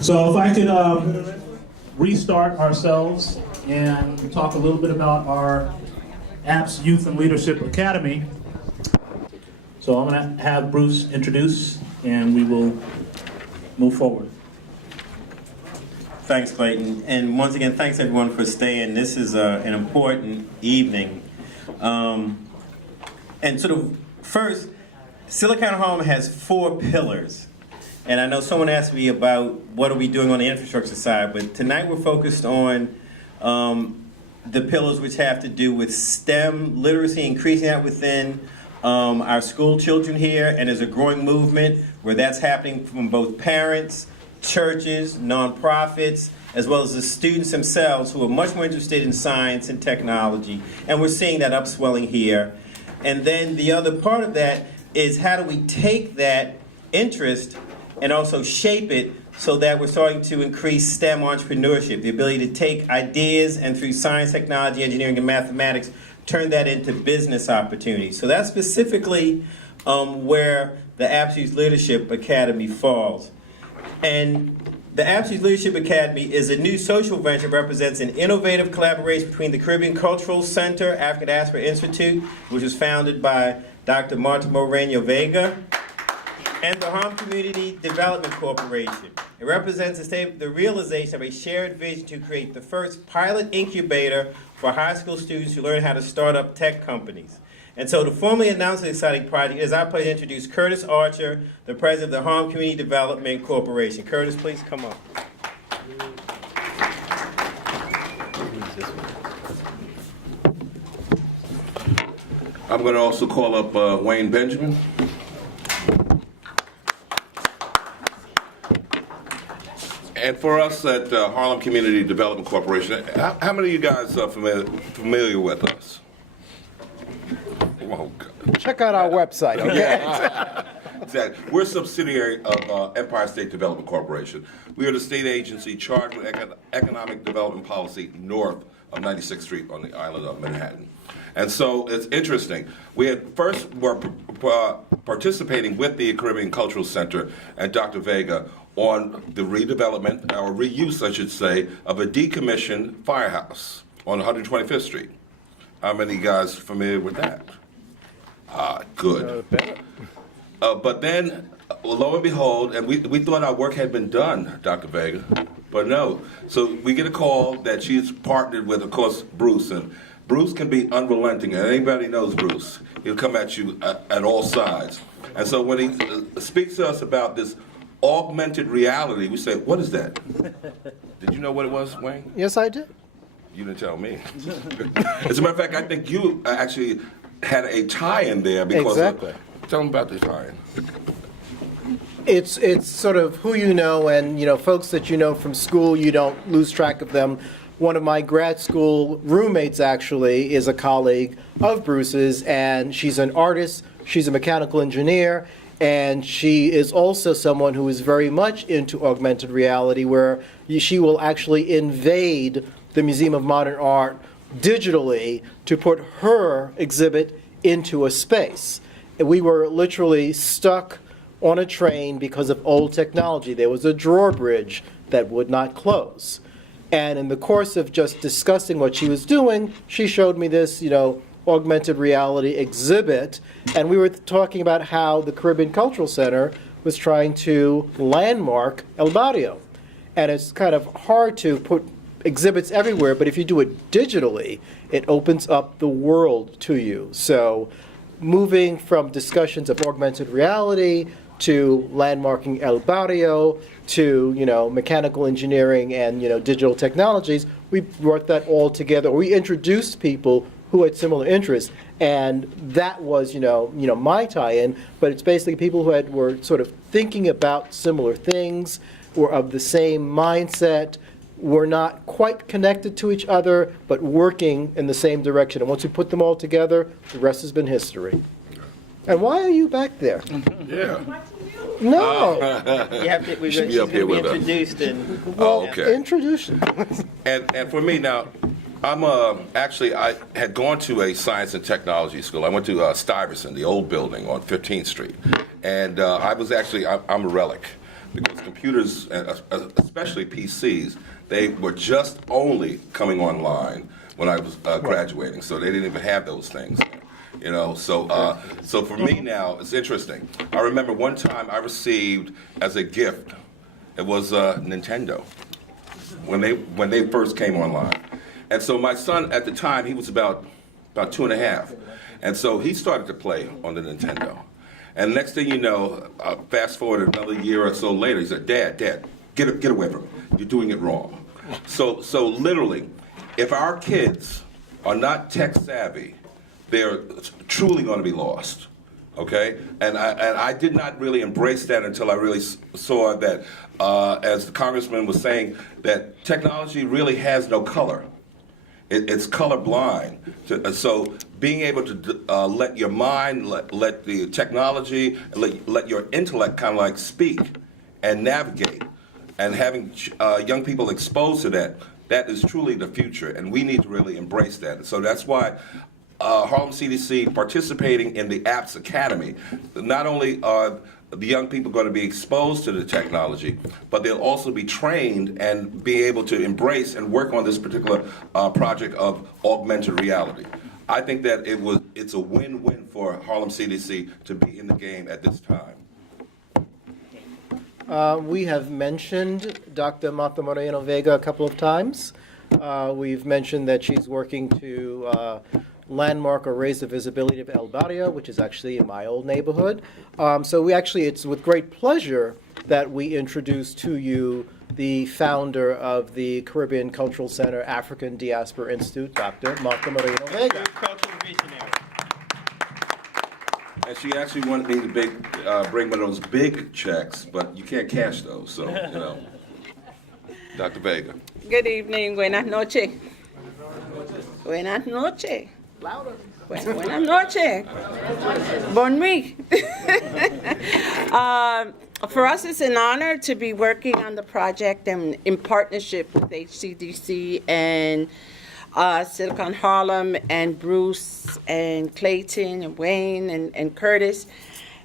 So if I could restart ourselves and talk a little bit about our Apps Youth and Leadership Academy. So I'm going to have Bruce introduce, and we will move forward. Thanks, Clayton. And once again, thanks everyone for staying. This is an important evening. And sort of first, Silicon Harlem has 4 pillars. And I know someone asked me about what are we doing on the infrastructure side, but tonight we're focused on the pillars which have to do with STEM literacy, increasing that within our school children here, and there's a growing movement where that's happening from both parents, churches, nonprofits, as well as the students themselves who are much more interested in science and technology, and we're seeing that upswelling here. And then the other part of that is how do we take that interest and also shape it so that we're starting to increase STEM entrepreneurship, the ability to take ideas and through science, technology, engineering, and mathematics, turn that into business opportunities. So that's specifically where the Apps Youth Leadership Academy falls. And the Apps Youth Leadership Academy is a new social venture that represents an innovative collaboration between the Caribbean Cultural Center, African Diaspora Institute, which was founded by Dr. Marta Moreno Vega, and the Harlem Community Development Corporation. It represents the realization of a shared vision to create the first pilot incubator for high school students who learn how to start up tech companies. And so to formally announce this exciting project, it is our pleasure to introduce Curtis Archer, the president of the Harlem Community Development Corporation. Curtis, please come up. I'm going to also call up Wayne Benjamin. And for us at Harlem Community Development Corporation, how many of you guys are familiar with us? Oh, check out our website, okay? Yeah, exactly. We're a subsidiary of Empire State Development Corporation. We are the state agency charged with economic development policy north of 96th Street on the island of Manhattan. And so it's interesting. We had first were participating with the Caribbean Cultural Center and Dr. Vega on the redevelopment, or reuse, I should say, of a decommissioned firehouse on 125th Street. How many guys are familiar with that? Good. But then, lo and behold, and we thought our work had been done, Dr. Vega, but no. So we get a call that she's partnered with, of course, Bruce, and Bruce can be unrelenting, and anybody knows Bruce. He'll come at you at all sides. And so when he speaks to us about this augmented reality, we say, what is that? Did you know what it was, Wayne? Yes, I did. You didn't tell me. As a matter of fact, I think you actually had a tie-in there because exactly. Tell them about the tie-in. It's sort of who you know, and folks that you know from school, you don't lose track of them. One of my grad school roommates actually is a colleague of Bruce's, and she's an artist, she's a mechanical engineer, and she is also someone who is very much into augmented reality, where she will actually invade the Museum of Modern Art digitally to put her exhibit into a space. And we were literally stuck on a train because of old technology. There was a drawbridge that would not close. And in the course of just discussing what she was doing, she showed me this, augmented reality exhibit, and we were talking about how the Caribbean Cultural Center was trying to landmark El Barrio. And it's kind of hard to put exhibits everywhere, but if you do it digitally, it opens up the world to you. So moving from discussions of augmented reality to landmarking El Barrio to mechanical engineering and digital technologies, we brought that all together. We introduced people who had similar interests, and that was my tie-in. But it's basically people who were sort of thinking about similar things, were of the same mindset, were not quite connected to each other, but working in the same direction. And once we put them all together, the rest has been history. And why are you back there? Yeah. No. You have to, You should be up here with us. introduced and Oh, okay. Introduce. And for me now, Actually, I had gone to a science and technology school. I went to Stuyvesant, the old building on 15th Street. And I'm a relic because computers, especially PCs, they were just only coming online when I was graduating. So they didn't even have those things. You know, so for me now, it's interesting. I remember one time I received as a gift, it was Nintendo when they first came online. And so my son at the time, he was about 2.5. And so he started to play on the Nintendo. And next thing you know, fast forward another year or so later, he said, Dad, get away from him. You're doing it wrong. So literally, if our kids are not tech savvy, they're truly going to be lost, okay? And I did not really embrace that until I really saw that, as the congressman was saying, that technology really has no color. It's colorblind. So being able to let your mind, let the technology, let your intellect kind of like speak and navigate, and having young people exposed to that, that is truly the future, and we need to really embrace that. So that's why Harlem CDC participating in the Apps Academy, not only are the young people going to be exposed to the technology, but they'll also be trained and be able to embrace and work on this particular project of augmented reality. I think that it's a win-win for Harlem CDC to be in the game at this time. We have mentioned Dr. Marta Moreno Vega a couple of times. We've mentioned that she's working to landmark or raise the visibility of El Barrio, which is actually in my old neighborhood. So it's with great pleasure that we introduce to you the founder of the Caribbean Cultural Center African Diaspora Institute, Dr. Marta Moreno Vega. Cultural visionary. And she actually wanted me to bring one of those big checks, but you can't cash those, so, you know. Dr. Vega. Good evening, buenas noches. Buenas noches. Louder. Buenas noches. Bon nuit. For us, it's an honor to be working on the project and in partnership with HCDC and Silicon Harlem and Bruce and Clayton and Wayne and Curtis.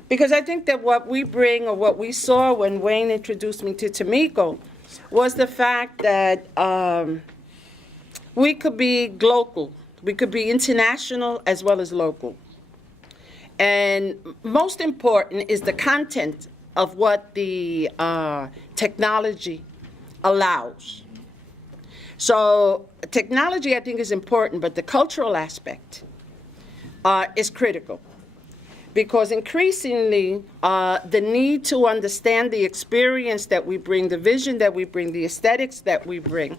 Because I think that what we bring, or what we saw when Wayne introduced me to Tamiko, was the fact that we could be global. We could be international as well as local. And most important is the content of what the technology allows. So technology, I think, is important, but the cultural aspect is critical. Because increasingly, the need to understand the experience that we bring, the vision that we bring, the aesthetics that we bring,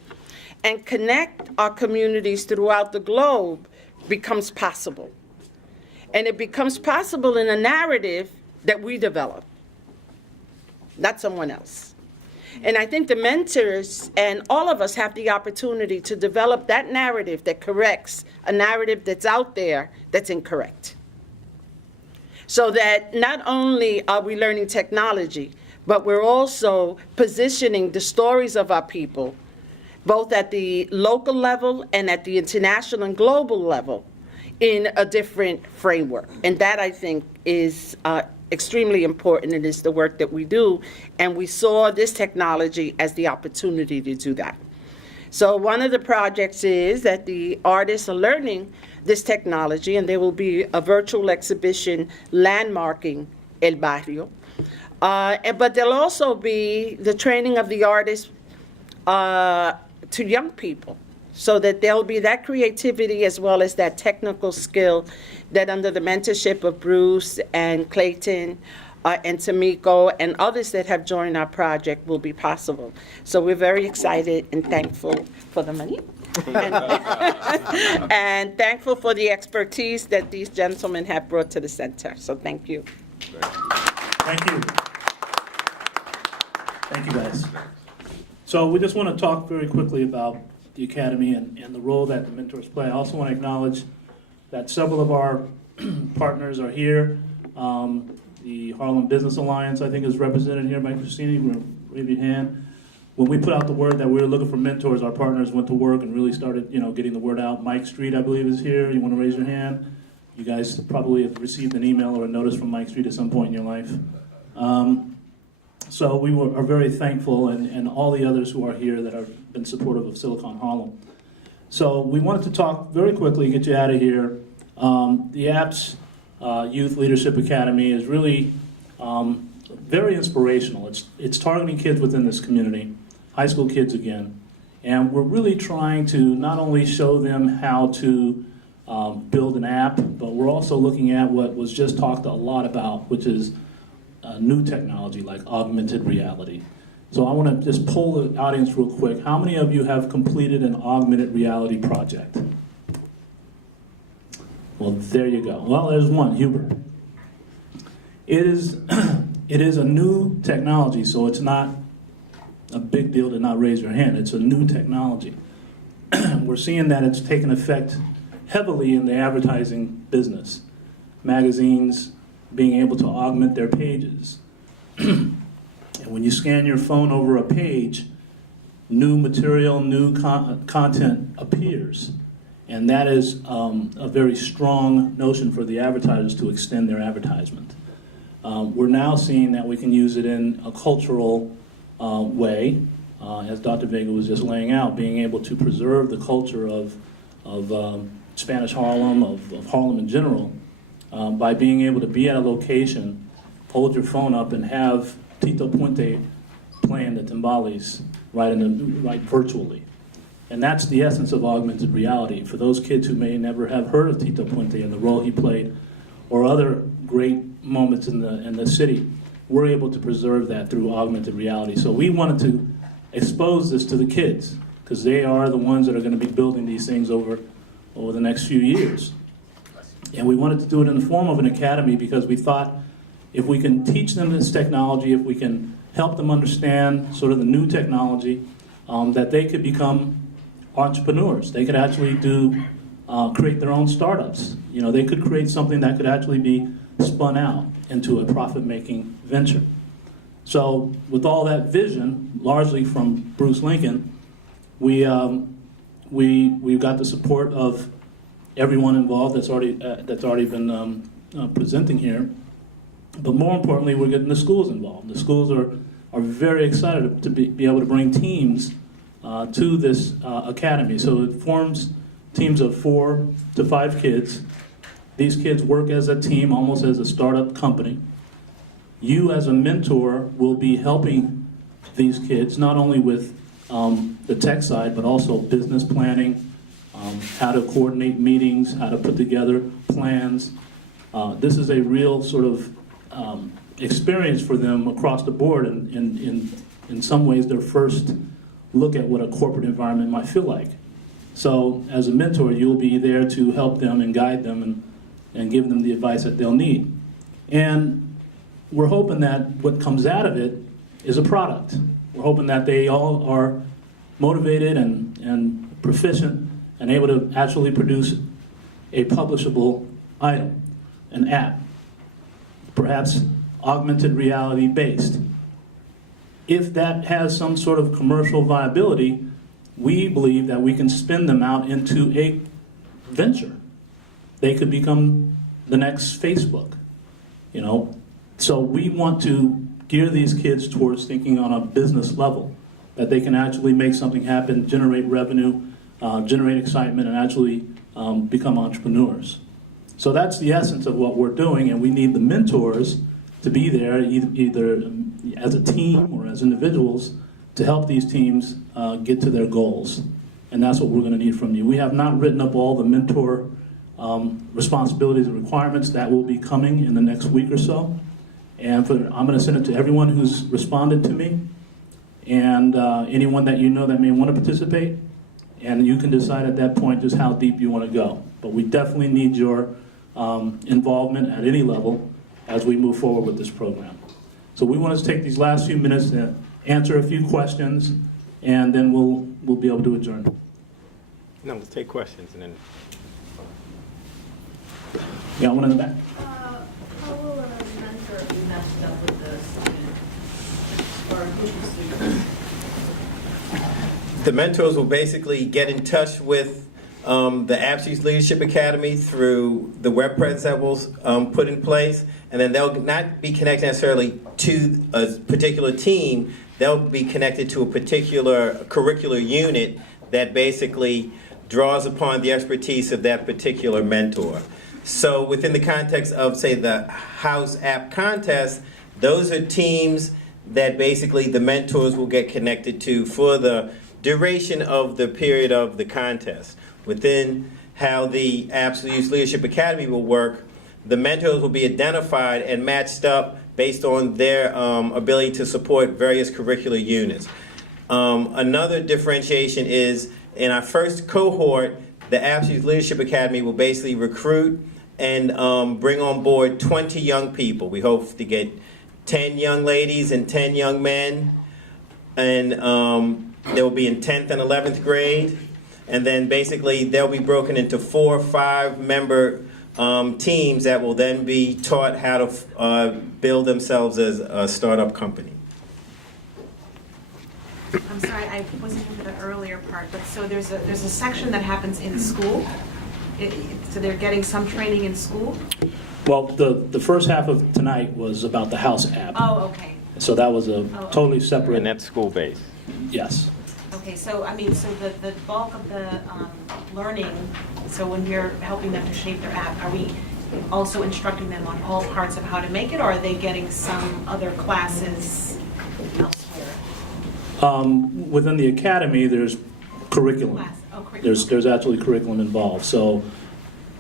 and connect our communities throughout the globe becomes possible. And it becomes possible in a narrative that we develop, not someone else. And I think the mentors and all of us have the opportunity to develop that narrative that corrects a narrative that's out there that's incorrect. So that not only are we learning technology, but we're also positioning the stories of our people, both at the local level and at the international and global level, in a different framework. And that, I think, is extremely important, and is the work that we do. And we saw this technology as the opportunity to do that. So one of the projects is that the artists are learning this technology, and there will be a virtual exhibition landmarking El Barrio. But there'll also be the training of the artists to young people, so that there'll be that creativity as well as that technical skill that, under the mentorship of Bruce and Clayton and Tamiko and others that have joined our project, will be possible. So we're very excited and thankful for the money. And thankful for the expertise that these gentlemen have brought to the center. So thank you. Thank you. Thank you, guys. So we just want to talk very quickly about the Academy and the role that the mentors play. I also want to acknowledge that several of our partners are here. The Harlem Business Alliance, I think, is represented here by Christina. Raise your hand. when we put out the word that we were looking for mentors, our partners went to work and really started, getting the word out. Mike Street, I believe, is here. You want to raise your hand? You guys probably have received an email or a notice from Mike Street at some point in your life. So we are very thankful, and all the others who are here that have been supportive of Silicon Harlem. So we wanted to talk very quickly, get you out of here. The APS Youth Leadership Academy is really very inspirational. It's targeting kids within this community, high school kids again, and we're really trying to not only show them how to build an app, but we're also looking at what was just talked a lot about, which is new technology like augmented reality. So I want to just poll the audience real quick. How many of you have completed an augmented reality project? Well, there you go. Well, there's one, Hubert. It is a new technology, so it's not a big deal to not raise your hand. It's a new technology. We're seeing that it's taken effect heavily in the advertising business. Magazines being able to augment their pages. And when you scan your phone over a page, new material, new content appears. And that is a very strong notion for the advertisers to extend their advertisement. We're now seeing that we can use it in a cultural way, as Dr. Vega was just laying out, being able to preserve the culture of Spanish Harlem, of Harlem in general, by being able to be at a location, hold your phone up, and have Tito Puente playing the timbales right virtually. And that's the essence of augmented reality. For those kids who may never have heard of Tito Puente and the role he played, or other great moments in the city, we're able to preserve that through augmented reality. So we wanted to expose this to the kids, because they are the ones that are going to be building these things over the next few years. And we wanted to do it in the form of an academy because we thought if we can teach them this technology, if we can help them understand sort of the new technology, that they could become entrepreneurs. They could actually create their own startups. They could create something that could actually be spun out into a profit-making venture. So with all that vision, largely from Bruce Lincoln, we've got the support of everyone involved that's already been presenting here. But more importantly, we're getting the schools involved. The schools are very excited to be able to bring teams to this academy. So it forms teams of 4 to 5 kids. These kids work as a team, almost as a startup company. You as a mentor will be helping these kids, not only with the tech side, but also business planning, how to coordinate meetings, how to put together plans. This is a real sort of experience for them across the board, and in some ways their first look at what a corporate environment might feel like. So as a mentor, you'll be there to help them and guide them and give them the advice that they'll need. And we're hoping that what comes out of it is a product. We're hoping that they all are motivated and proficient and able to actually produce a publishable item, an app, perhaps augmented reality based. If that has some sort of commercial viability, we believe that we can spin them out into a venture. They could become the next Facebook, So we want to gear these kids towards thinking on a business level, that they can actually make something happen, generate revenue, generate excitement, and actually become entrepreneurs. So that's the essence of what we're doing, and we need the mentors to be there, either as a team or as individuals, to help these teams get to their goals. And that's what we're going to need from you. We have not written up all the mentor responsibilities and requirements. That will be coming in the next week or so. And I'm going to send it to everyone who's responded to me, and anyone that you know that may want to participate. And you can decide at that point just how deep you want to go. But we definitely need your involvement at any level as we move forward with this program. So we want to take these last few minutes to answer a few questions, and then we'll be able to adjourn. No, let's take questions and then. Yeah, one in the back. How will a mentor be matched up with the student or who the student? The mentors will basically get in touch with the Apps Youth Leadership Academy through the web presence that was put in place, and then they'll not be connected necessarily to a particular team. They'll be connected to a particular curricular unit that basically draws upon the expertise of that particular mentor. So within the context of, say, the House App Contest, those are teams that basically the mentors will get connected to for the duration of the period of the contest. Within how the Apps Youth Leadership Academy will work, the mentors will be identified and matched up based on their ability to support various curricular units. Another differentiation is in our first cohort, the Apps Youth Leadership Academy will basically recruit and bring on board 20 young people. We hope to get 10 young ladies and 10 young men, and they will be in 10th and 11th grade. And then basically they'll be broken into 4 or 5 member teams that will then be taught how to build themselves as a startup company. I'm sorry, I wasn't in the earlier part, but so there's a section that happens in school. So they're getting some training in school? Well, the first half of tonight was about the House app. Oh, okay. So that was a totally separate. And that's school-based. Yes. Okay, so I mean, so the bulk of the learning, so when we're helping them to shape their app, are we also instructing them on all parts of how to make it, or are they getting some other classes elsewhere? Within the academy, there's curriculum. Curriculum. There's actually curriculum involved, so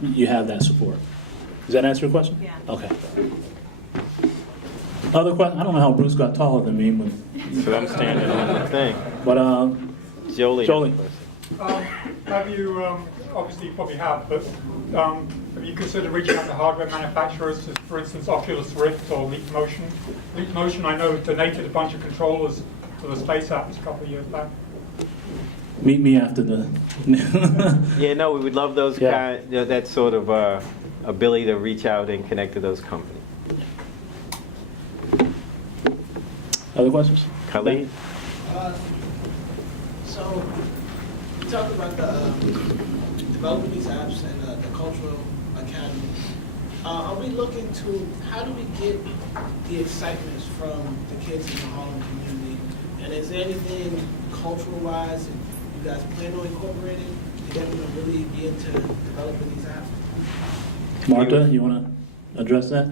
you have that support. Does that answer your question? Yeah. Okay. Other question? I don't know how Bruce got taller than me, but. So I'm standing on the thing. But Jolie. Have you, obviously you probably have, but have you considered reaching out to hardware manufacturers, for instance Oculus Rift or Leap Motion? Leap Motion, I know, donated a bunch of controllers to the space apps a couple of years back. Meet me after the. Yeah, no, we would love those Yeah. that sort of ability to reach out and connect to those companies. Other questions? Khalid? So, you talked about the developing these apps and the cultural academy. Are we looking to, how do we get the excitement from the kids in the Harlem community? And is there anything cultural-wise that you guys plan on incorporating to get them to really be into developing these apps? Marta, you want to address that?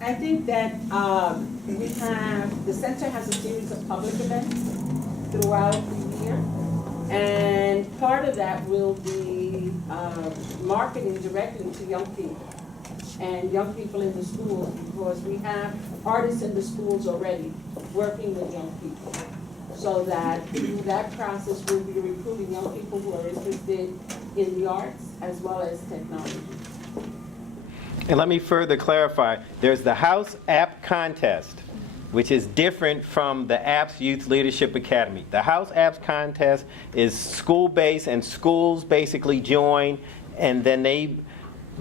I think that the center has a series of public events throughout the year. And part of that will be marketing directly to young people and young people in the schools, because we have artists in the schools already working with young people. So that through that process, we'll be recruiting young people who are interested in the arts as well as technology. And let me further clarify. There's the House App Contest, which is different from the Apps Youth Leadership Academy. The House Apps Contest is school-based, and schools basically join, and then they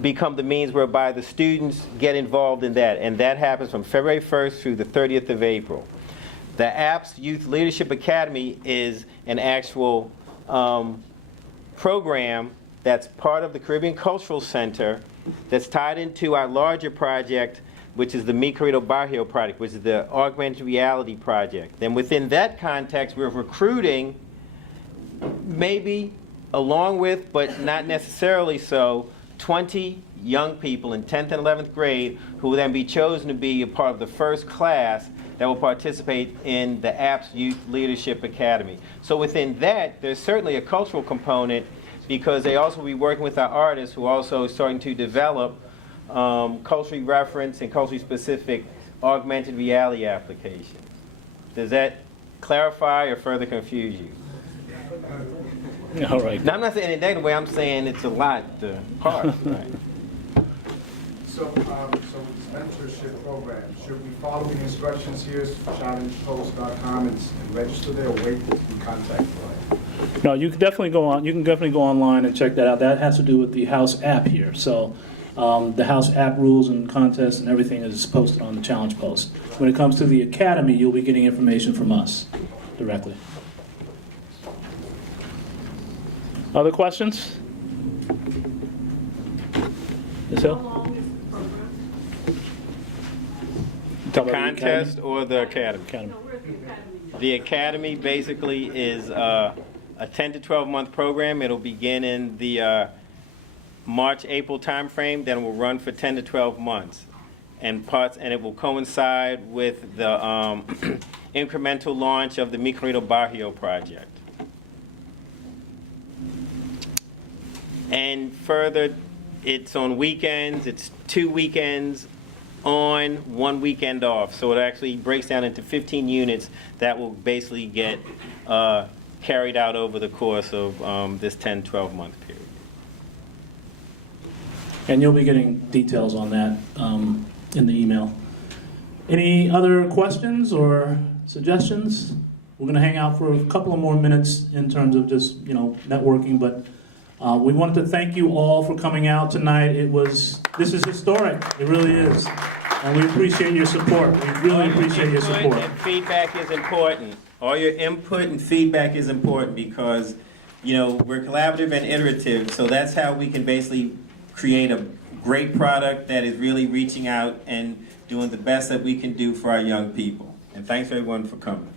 become the means whereby the students get involved in that. And that happens from February 1st through the 30th of April. The Apps Youth Leadership Academy is an actual program that's part of the Caribbean Cultural Center that's tied into our larger project, which is the Mi Querido Barrio project, which is the augmented reality project. Then within that context, we're recruiting, maybe along with, but not necessarily so, 20 young people in 10th and 11th grade who will then be chosen to be a part of the first class that will participate in the Apps Youth Leadership Academy. So within that, there's certainly a cultural component, because they also will be working with our artists who are also starting to develop culturally referenced and culturally specific augmented reality applications. Does that clarify or further confuse you? All right. Now, I'm not saying in a negative way, I'm saying it's a lot hard. Right? So with this mentorship program, should we follow the instructions here, challengepost.com, and register there, or wait to be contacted? No, you can definitely go on. You can definitely go online and check that out. That has to do with the House app here. So the House app rules and contests and everything is posted on the challenge post. When it comes to the academy, you'll be getting information from us directly. Other questions? Ms. Hill? How long is the program? You The talking about the academy? contest or the academy? Academy. No, where's the academy? The academy basically is a 10 to 12 month program. It'll begin in the March-April timeframe, then will run for 10 to 12 months. And it will coincide with the incremental launch of the Mi Querido Barrio project. And further, it's on weekends. It's 2 weekends on, 1 weekend off. So it actually breaks down into 15 units that will basically get carried out over the course of this 10, 12-month period. And you'll be getting details on that in the email. Any other questions or suggestions? We're going to hang out for a couple of more minutes in terms of just, networking, but we wanted to thank you all for coming out tonight. This is historic. It really is. And we appreciate your support. We really appreciate your support. Input and feedback is important. All your input and feedback is important because, we're collaborative and iterative, so that's how we can basically create a great product that is really reaching out and doing the best that we can do for our young people. And thanks everyone for coming.